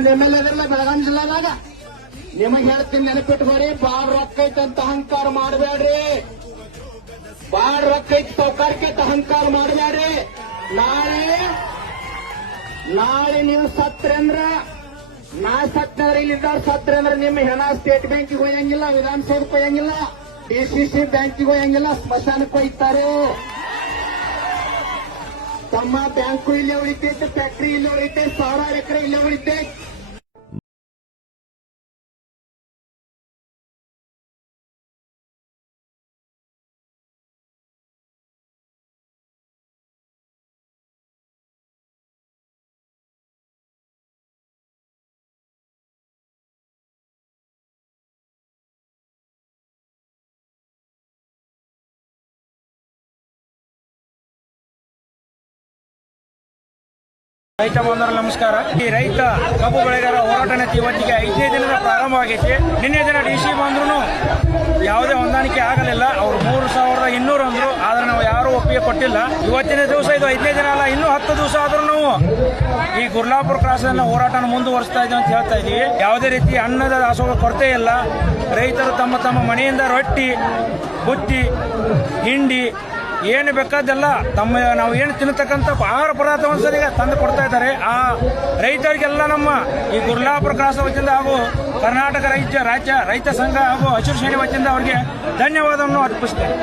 ಮಂದಿ MLA ಇದ್ರಲ್ಲ ಬೆಳಗಾವಿ ಜಿಲ್ಲಾದಾಗ. ನಿಮಗ್ ಹೇಳ್ತೀನಿ, ನೆನಪಿಟ್ಕೋರಿ, ಬಾಳ ರೊಕ್ಕ ಐತಂತ ಅಹಂಕಾರ ಮಾಡಬೇಡ್ರಿ. ಬಾಳ ರೊಕ್ಕ ಐತಿ ಸೌಕಾರಕ್ಕೆ ಅಹಂಕಾರ ಮಾಡಬೇಡ್ರಿ. ನಾಳೆ ನೀವು ಸತ್ರಂದ್ರ, ನಾ ಸತ್ನಂದ್ರ ಇಲ್ಲಿದ್ದವ್ರು ಸತ್ರಂದ್ರ ನಿಮ್ಮ ಹೆಣ ಸ್ಟೇಟ್ ಬ್ಯಾಂಕಿಗೆ ಹೋಯಂಗಿಲ್ಲ, ವಿಧಾನಸೌಧಕ್ಕೆ ಹೋಯಂಗಿಲ್ಲ, DCC ಬ್ಯಾಂಕಿಗೆ ಹೋಯಂಗಿಲ್ಲ, ಸ್ಮಶಾನಕ್ಕೆ ಹೋಯ್ತಾರೆ. ತಮ್ಮ ಬ್ಯಾಂಕು ಇಲ್ಲೇ ಉಳಿತೈತೆ, ಫ್ಯಾಕ್ಟರಿ ಇಲ್ಲೇ ಉಳಿತೈತೆ, 1000 ಎಕರೆ ಇಲ್ಲೇ ಉಳಿತೈತೆ. ರೈತ ಬಂಧುಗಳ ನಮಸ್ಕಾರ. ಈ ರೈತ ಕಬ್ಬು ಬೆಳೆಗಾರ ಹೋರಾಟ ನೀತಿ ಇವತ್ತಿಗೆ 5ನೇ ದಿನದ ಪ್ರಾರಂಭವಾಗೈತಿ. ನಿನ್ನೆ ದಿನ DC ಬಂದ್ರು ಯಾವುದೇ ಹೊಂದಾಣಿಕೆ ಆಗಲಿಲ್ಲ. ಅವರು 3200 ಅಂದ್ರು, ಆದ್ರೆ ನಾವು ಯಾರು ಒಪ್ಪಿಗೆ ಕೊಟ್ಟಿಲ್ಲ. ಇವತ್ತಿನ ದಿವಸ ಇದು 5ನೇ ದಿನ ಅಲ್ಲ, ಇನ್ನೂ 10 ದಿವಸ ಆದ್ರೂ ನಾವು ಈ ಗುರ್ಲಾಪುರ ಕ್ರಾಸ್ ಹೋರಾಟನ ಮುಂದುವರಿಸ್ತಾ ಇದ್ದೀವಿ ಅಂತ ಹೇಳ್ತಾ ಇದೀವಿ. ಯಾವುದೇ ರೀತಿ ಅನ್ನದ ದಾಸೋಹ ಕೊರತೆ ಇಲ್ಲ. ರೈತರು ತಮ್ಮ ಮನೆಯಿಂದ ರೊಟ್ಟಿ, ಬುತ್ತಿ, ಹಿಂಡಿ ಏನು ಬೇಕಾದೆಲ್ಲ ನಾವು ಏನು ತಿನ್ನತಕ್ಕಂಥ ಆಹಾರ ಪದಾರ್ಥವನ್ನು ಸರಿಗ ತಂದು ಕೊಡ್ತಾ ಇದ್ದಾರೆ. ಆ ರೈತರಿಗೆಲ್ಲ ನಮ್ಮ ಈ ಗುರ್ಲಾಪುರ ಕ್ರಾಸ್ ವತಿಯಿಂದ ಹಾಗೂ ಕರ್ನಾಟಕ ರಾಜ್ಯ ರೈತ ಸಂಘ ಹಾಗೂ ಹಸಿರು ಸೇನೆ ವತಿಯಿಂದ ಅವರಿಗೆ ಧನ್ಯವಾದವನ್ನು ಅರ್ಪಿಸ್ತೇನೆ.